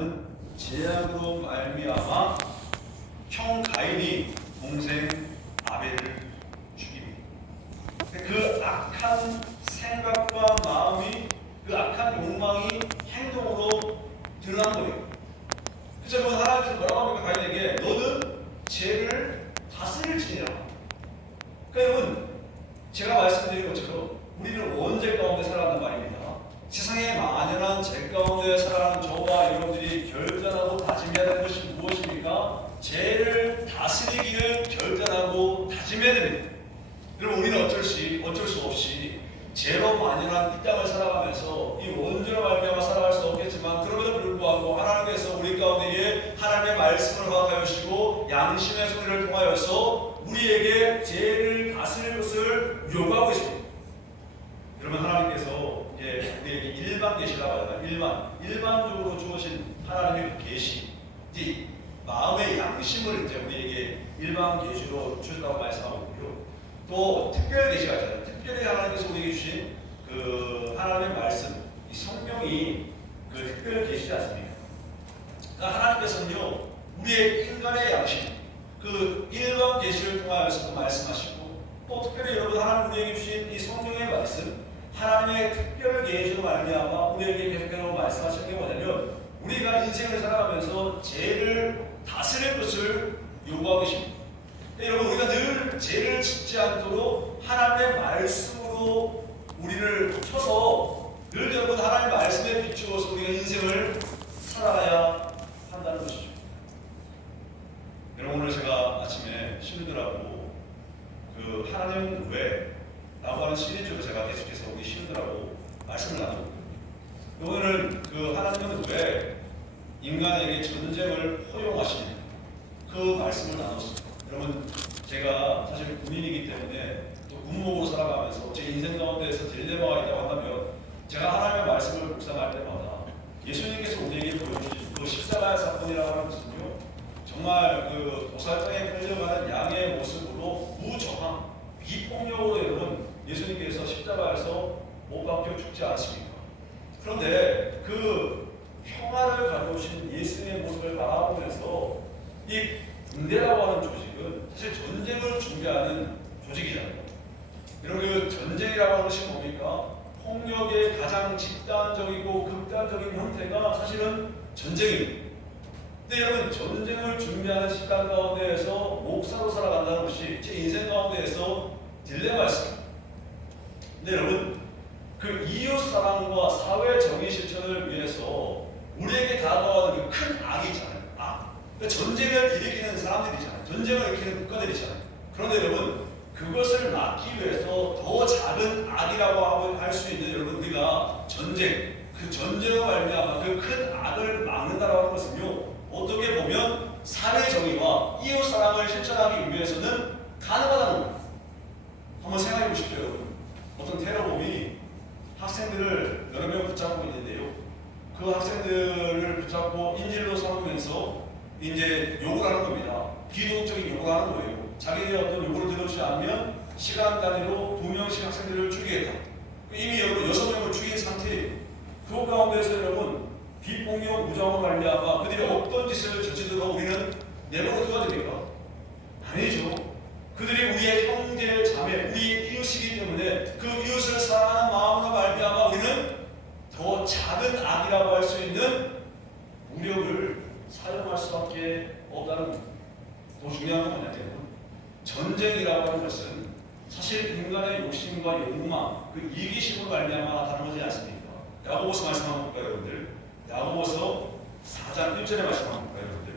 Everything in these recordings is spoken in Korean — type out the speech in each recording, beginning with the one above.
하는 제약으로 말미암아 형 가인이 동생 아벨을 죽입니다. 그 악한 생각과 마음이 그 악한 욕망이 행동으로 드러난 거예요. 그래서 여러분 하나님께서 뭐라고 합니까 가인에게 너는 죄를 다스릴지니라. 그러니까 여러분 제가 말씀드린 것처럼 우리는 원죄 가운데 살아간단 말입니다. 세상에 만연한 죄 가운데 살아가는 저와 여러분들이 결단하고 다짐해야 되는 것이 무엇입니까? 죄를 다스리기를 결단하고 다짐해야 됩니다. 여러분 우리는 어쩔 수 어쩔 수 없이 죄로 만연한 이 땅을 살아가면서 이 원죄로 말미암아 살아갈 수 없겠지만 그럼에도 불구하고 하나님께서 우리 가운데에 하나님의 말씀을 허락하여 주시고 양심의 소리를 통하여서 우리에게 죄를 다스릴 것을 요구하고 있습니다. 여러분 하나님께서 이제 우리에게 일반 계시라고 하잖아요. 일반 일반적으로 주어진 하나님의 그 계시, 마음 의 양심을 이제 우리에게 일반 계시로 주셨다고 말씀하고 있고요. 또 특별 계시가 있잖아요. 특별히 하나님께서 우리에게 주신 그 하나님의 말씀, 이 성경이 그 특별 계시지 않습니까? 그러니까 하나님께서는요 우리의 인간의 양심, 그 일반 계시를 통하여서도 말씀하시고 또 특별히 여러분 하나님 우리에게 주신 이 성경의 말씀, 하나님의 특별 계시로 말미암아 우리에게 계속해서 말씀하시는 게 뭐냐면 우리가 인생을 살아가면서 죄를 다스릴 것을 요구하고 계십니다. 여러분 우리가 늘 죄를 짓지 않도록 하나님의 말씀으로 우리를 쳐서 늘 여러분 하나님의 말씀에 비추어서 우리가 인생을 살아가야 한다는 것이죠. 여러분 오늘 제가 아침에 신우들하고 그 하나님 왜 라고 하는 시리즈로 제가 계속해서 우리 신우들하고 말씀을 나누고. 오늘은 그 하나님은 왜 인간에게 전쟁을 허용하시냐 그 말씀을 나눴습니다. 여러분 제가 사실 군인이기 때문에 또 군목으로 살아가면서 제 인생 가운데에서 딜레마가 있다고 한다면 제가 하나님의 말씀을 묵상할 때마다 예수님께서 우리에게 보여주신 그 십자가의 사건이라고 하는 것은요 정말 그 도살장에 끌려가는 양의 모습으로 무저항 비폭력으로 여러분 예수님께서 십자가에서 못 박혀 죽지 않습니까? 그런데 그 평화를 가져오신 예수님의 모습을 바라보면서 이 군대라고 하는 조직은 사실 전쟁을 준비하는 조직이잖아요. 이런 그 전쟁이라고 하는 것이 뭡니까? 폭력의 가장 집단적이고 극단적인 형태가 사실은 전쟁입니다. 근데 여러분 전쟁을 준비하는 집단 가운데에서 목사로 살아간다는 것이 제 인생 가운데에서 딜레마였습니다. 근데 여러분 그 이웃 사랑과 사회 정의 실천을 위해서 우리에게 다가와는 그큰 악이 있잖아요. 악. 그러니까 전쟁을 일으키는 사람들이잖아요. 전쟁을 일으키는 국가들이잖아요. 그런데 여러분 그것을 막기 위해서 더 작은 악이라고 할 수 있는 여러분 우리가 전쟁 그 전쟁을 말미암아 그 큰 악을 막는다라고 하는 것은요 어떻게 보면 사회 정의와 이웃 사랑을 실천하기 위해서는 가능하다는 겁니다. 한번 생각해 보십시오 여러분. 어떤 테러범이 학생들을 여러 명 붙잡고 있는데요. 그 학생들을 붙잡고 인질로 이제 욕을 하는 겁니다. 비도덕적인 욕을 하는 거예요. 자기들이 어떤 요구를 들어주지 않으면 시간 단위로 두 명씩 학생들을 죽이겠다. 이미 여러분 여섯 명을 죽인 상태예요. 그 가운데서 여러분 비폭력 무장으로 말미암아 그들이 어떤 짓을 저지르도록 우리는 내버려 둬야 됩니까? 아니죠. 그들이 우리의 형제, 자매, 우리의 이웃이기 때문에 그 이웃을 사랑하는 마음으로 말미암아 우리는 더 작은 악이라고 할 수 있는 무력을 사용할 수밖에 없다는 겁니다. 더 중요한 건 뭐냐면 전쟁이라고 하는 것은 사실 인간의 욕심과 욕망, 그 이기심으로 말미암아 나타나는 것이지 않습니까? 야고보서 말씀 한번 볼까요, 여러분들? 야고보서 4장 1절에 말씀 한번 볼까요, 여러분들?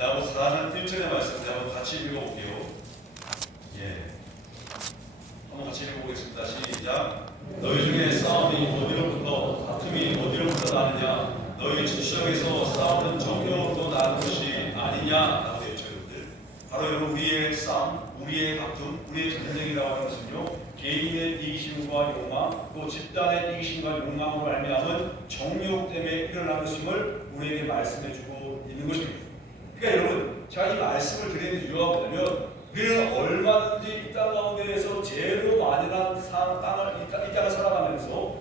야고보서 4장 1절의 말씀 한번 같이 읽어볼게요. 예. 한번 같이 읽어보겠습니다. 시작. 너희 중에 싸움이 어디로부터 다툼이 어디로부터 나느냐? 너희 지시역에서 싸우는 정령으로부터 나는 것이 아니냐 라고 되어 있죠, 여러분들. 바로 여러분 우리의 싸움, 우리의 다툼, 우리의 전쟁이라고 하는 것은요 개인의 이기심과 욕망, 또 집단의 이기심과 욕망으로 말미암은 정욕 때문에 일어난 것임을 우리에게 말씀해주고 있는 것입니다. 그러니까 여러분, 제가 이 말씀을 드리는 이유가 뭐냐면 우리는 얼마든지 이 땅 가운데에서 죄로 만연한 사- 땅을 이, 땅, 이 땅을 살아가면서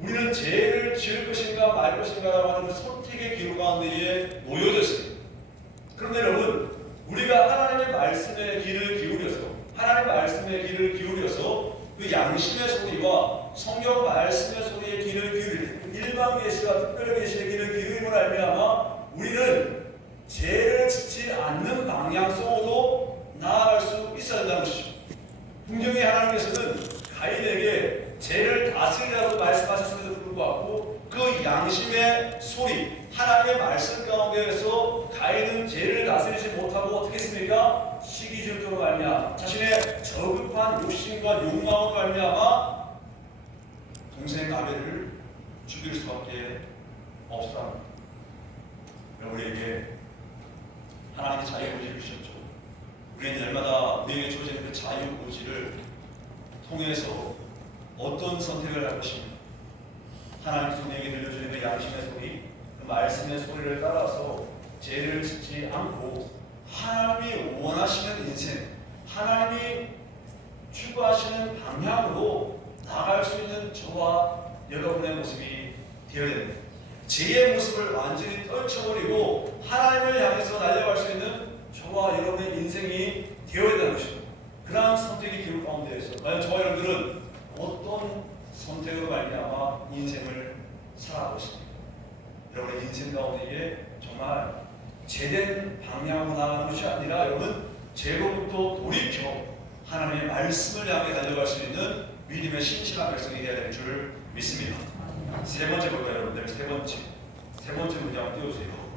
우리는 죄를 지을 것인가 말 것인가라고 하는 그 선택의 기로 가운데에 놓여져 있습니다. 그런데 여러분, 우리가 하나님의 말씀에 귀를 기울여서 하나님의 말씀에 귀를 기울여서 그 양심의 소리와 성경 말씀의 소리에 귀를 기울일 때 일반 계시와 특별 계시의 귀를 기울임을 알미암아 우리는 죄를 짓지 않는 방향성으로 나아갈 수 있어야 한다는 것이죠. 분명히 하나님께서는 가인에게 죄를 다스리라고 말씀하셨음에도 불구하고 그 양심의 소리, 하나님의 말씀 가운데에서 가인은 죄를 다스리지 못하고 어떻게 했습니까? 시기 질투로 말미암아 자신의 저급한 욕심과 욕망으로 말미암아 동생 아벨을 죽일 수밖에 없었다. 우리에게 하나님의 자유의지를 주셨죠. 우리는 날마다 우리에게 주어지는 그 자유의지를 통해서 어떤 선택을 할 것인가 하나님께서 우리에게 들려주는 그 양심의 소리 그 말씀의 소리를 따라서 죄를 짓지 않고 하나님이 원하시는 인생 하나님이 추구하시는 방향으로 나아갈 수 있는 저와 여러분의 모습이 되어야 됩니다. 죄의 모습을 완전히 떨쳐버리고 하나님을 향해서 달려갈 수 있는 저와 여러분의 인생이 되어야 되는 것입니다. 그러한 선택의 기록 가운데에서 과연 저와 여러분들은 어떤 선택으로 말미암아 인생을 살아가십니까? 여러분의 인생 가운데에 정말 제된 방향으로 나가는 것이 아니라 여러분 죄로부터 돌이켜 하나님의 말씀을 향해 달려갈 수 있는 믿음의 신실한 백성이 되어야 될 줄 믿습니다. 세 번째 볼까요, 여러분들? 세 번째. 세 번째 문장을 띄워주세요.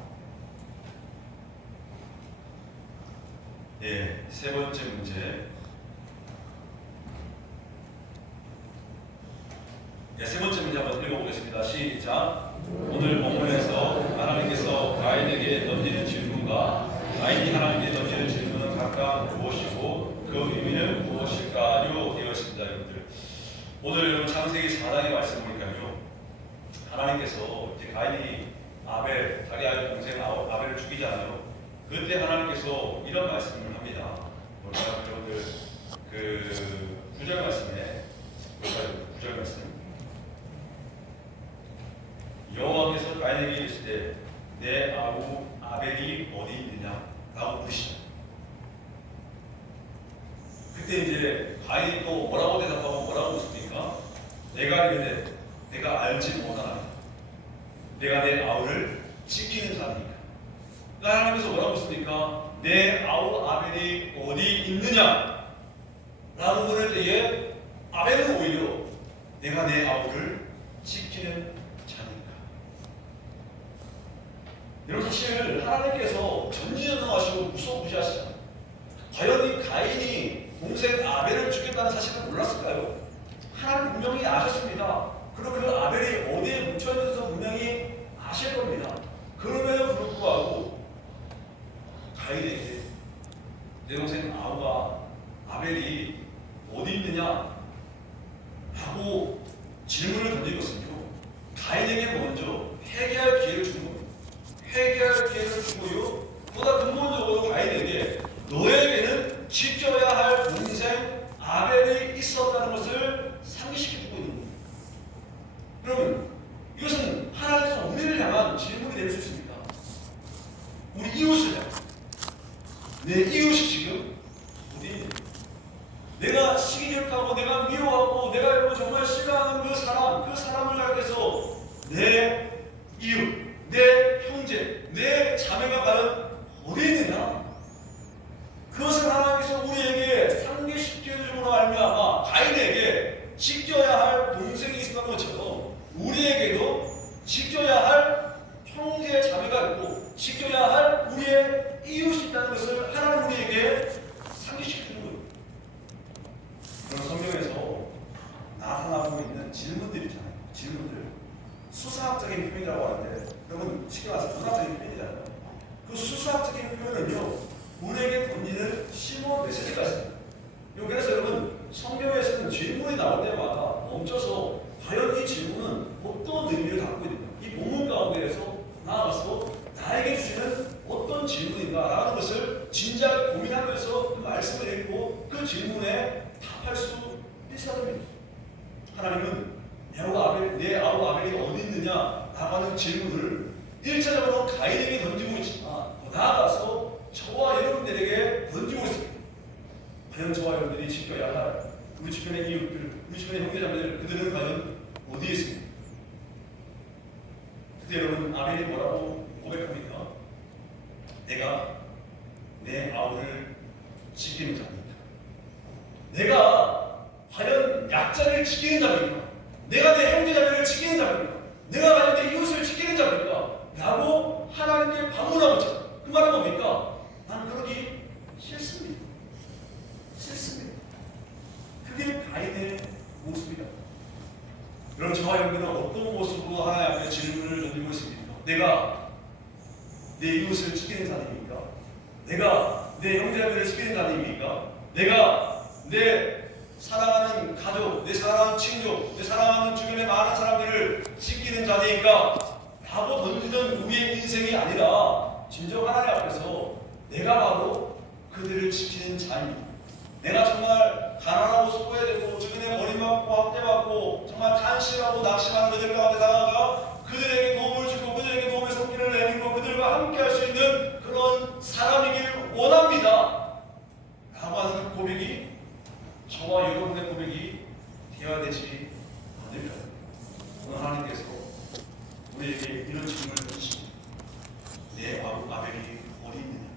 예, 세 번째 문제. 예, 세 번째 문제 한번 읽어보겠습니다. 시작. 오늘 본문에서 하나님께서 가인에게 던지는 질문과 가인이 하나님께 던지는 질문은 각각 무엇이고 그 의미는 무엇일까요? 되었습니다, 여러분들. 오늘 여러분 창세기 4장의 말씀 보니까요. 하나님께서 이제 가인이 아벨, 자기 아들 동생 아- 아벨을 죽이잖아요. 그때 하나님께서 이런 말씀을 합니다. 뭘까요, 여러분들? 그 구절 말씀에? 구절 말씀. 여호와께서 가인에게 이르시되 내 아우 아벨이 어디 있느냐 라고 물으시죠. 그때 이제 가인이 또 뭐라고 대답하고 뭐라고 묻습니까? 내가 이르되 내가 알지 못하나 내가 내 아우를 지키는 자니까. 그러니까 하나님께서 뭐라고 묻습니까? 내 아우 아벨이 어디 있느냐? 라고 물을 때에 아벨은 오히려 내가 내 아우를 지키는 자니까. 여러분 사실 하나님께서 전지전능하시고 무소무시하시잖아요. 과연 이 가인이 동생 아벨을 죽였다는 사실을 몰랐을까요? 하나님 분명히 아셨습니다. 아벨이 뭐라고 고백합니까? 내가 내 아우를 지키는 자입니다. 내가 과연 약자를 지키는 자입니까? 내가 내 형제자매를 지키는 자입니까? 내가 과연 내 이웃을 지키는 자입니까? 라고 하나님께 있잖아요. 그 말은 뭡니까? 난 그러기 싫습니다. 싫습니다. 그게 가인의 모습이다. 여러분 저와 여러분은 어떤 모습으로 하나님 앞에 질문을 던지고 있습니까? 내가 내 이웃을 지키는 자입니까? 내가 내 형제자매를 지키는 자입니까? 내가 내 사랑하는 가족, 내 사랑하는 친구, 내 사랑하는 주변의 많은 사람들을 지키는 자니까 라고 던지는 우리의 인생이 아니라 진정 하나님 앞에서 내가 바로 그들을 지키는 자입니다. 내가 정말 가난하고 소외되고 주변에 버림받고 학대받고 정말 간신하고 낙심하는 그들 가운데 함께 할 수 있는 그런 사람이길 원합니다. 라고 하는 그 고백이 저와 여러분의 고백이 되어야 되지 않을까요? 오늘 하나님께서 우리에게 이런 질문을 던지십니다. 내 아벨이 어디 있느냐?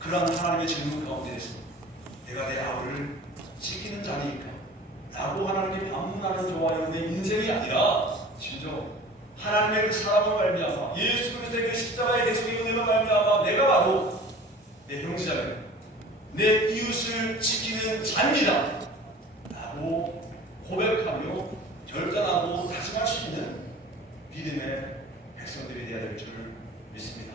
그러한 하나님의 질문 가운데에서 내가 내 아우를 지키는 자니까 라고 하나님께 반문하는 저와 여러분의 인생이 아니라 진정 하나님의 그 사랑을 말미암아 예수 그리스도의 그 십자가의 대속의 은혜로 말미암아 내가 바로 내 형제자매 내 이웃을 지키는 자입니다 라고 고백하며 결단하고 다짐할 수 있는 믿음의 백성들이 되어야 될 줄 믿습니다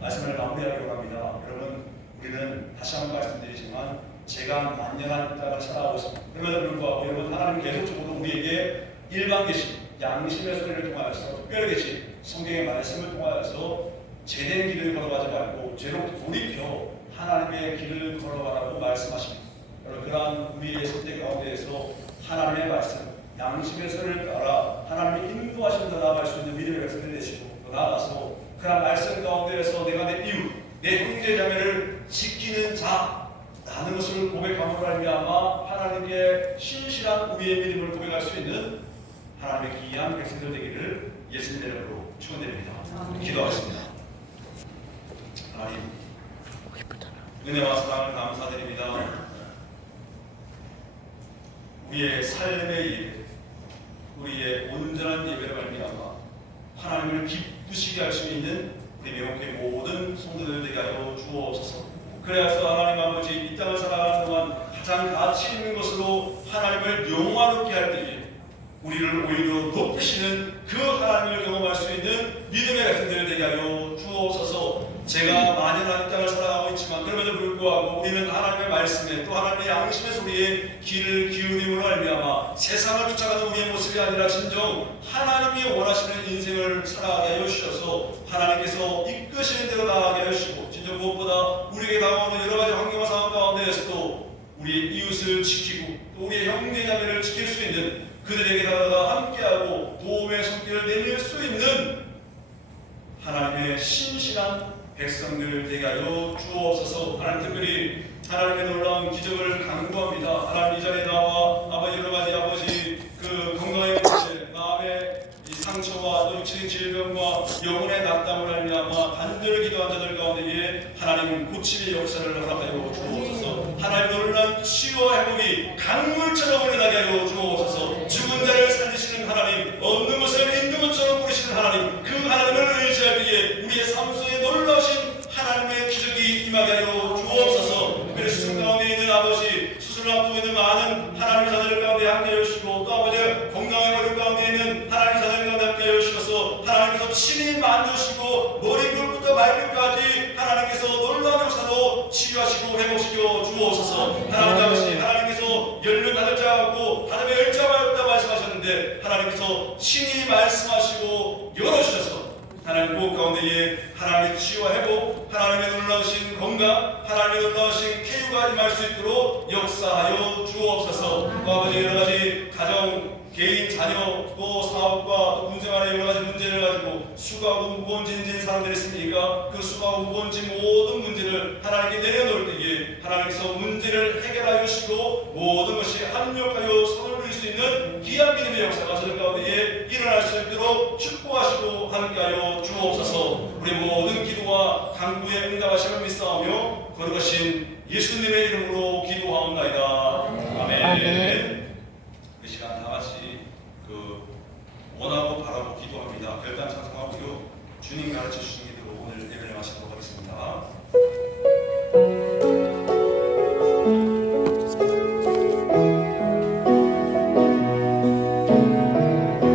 말씀을 마무리하기 원합니다 여러분 우리는 다시 한번 말씀드리지만 제가 만연한 땅을 살아가고 있습니다. 그럼에도 불구하고 여러분 하나님 계속적으로 우리에게 일반 계시, 양심의 소리를 통하여서 특별 계시, 성경의 말씀을 통하여서 제된 길을 걸어가지 말고 죄로 돌이켜 하나님의 길을 걸어가라고 말씀하십니다. 여러분 그러한 우리의 선택 가운데에서 하나님의 말씀, 양심의 소리를 따라 하나님의 인도하신 데 나아갈 수 있는 믿음의 되시고 또 나아가서 그러한 말씀 가운데에서 내가 내 이웃, 내 형제 자매를 지키는 자 라는 것을 고백함으로 말미암아 하나님께 신실한 우리의 믿음을 고백할 수 있는 하나님의 귀한 백성들 되기를 예수님의 이름으로 축원드립니다. 기도하겠습니다. 하나님 은혜와 사랑을 감사드립니다. 우리의 삶의 예배, 우리의 온전한 예배를 말미암아 하나님을 기쁘시게 할 수 있는 우리 명목의 모든 성도들 되게 하여 주옵소서. 그래서 하나님 아버지 이 땅을 살아가는 동안 가장 가치 있는 것으로 하나님을 영화롭게 할 때에 우리를 오히려 높이시는 그 하나님을 경험할 수 있는 믿음의 백성들 되게 하여 주옵소서. 제가 만연한 이 땅을 살아가고 있지만 그럼에도 불구하고 우리는 하나님의 말씀에 또 하나님의 양심의 소리에 귀를 기울임으로 말미암아 세상을 쫓아가는 우리의 모습이 아니라 진정 하나님이 원하시는 인생을 살아가게 하여 주셔서 하나님께서 이끄시는 대로 나아가게 하여 주시고 진정 무엇보다 우리에게 다가오는 여러 가지 환경과 상황 가운데에서도 우리의 이웃을 지키고 또 우리의 형제자매를 지킬 수 있는 그들에게 다가가 함께하고 도움의 손길을 내밀 수 있는 하나님의 신실한 백성들 되게 하여 주옵소서. 하나님 특별히 하나님의 놀라운 기적을 강구합니다. 하나님 이 자리에 나와 아버지 여러 가지 아버지 그 건강의 문제 마음의 이 상처와 또 육체의 질병과 영혼의 낙담을 알미암아 간절히 기도한 자들 가운데에 하나님 고침의 역사를 허락하여 주옵소서. 하나님 놀라운 치유와 회복이 강물처럼 일어나게 하여 주옵소서 죽은 자를 살리시는 하나님 신이 말씀하시고 열어주셔서 하나님 복 가운데에 하나님의 치유와 회복, 하나님의 놀라우신 건강, 하나님의 놀라우신 쾌유가 임할 수 있도록 역사하여 주옵소서. 또 아버지 여러 가지 가정, 개인, 자녀, 또 사업과 또 군생활의 여러 가지 문제를 가지고 수고하고 무거운 짐진 사람들이 있으니까 그 수고하고 무거운 짐 모든 문제를 하나님께 내려놓을 때에 하나님께서 문제를 해결하여 주시고 모든 것이 합력하여 선을 드릴 수 있는 귀한 믿음의 역사가 저희 가운데에 일어날 수 있도록 축복하시고 함께하여 주옵소서. 우리 모든 기도와 강구에 응답하시며 믿사하며 거룩하신 예수님의 이름으로 기도하옵나이다. 아멘, 아멘. 우리 시간 다같이 그 원하고 바라고 기도합니다. 별단 찬송하고요. 주님 가르쳐 주신 기도로 오늘 예배를 마치도록 하겠습니다.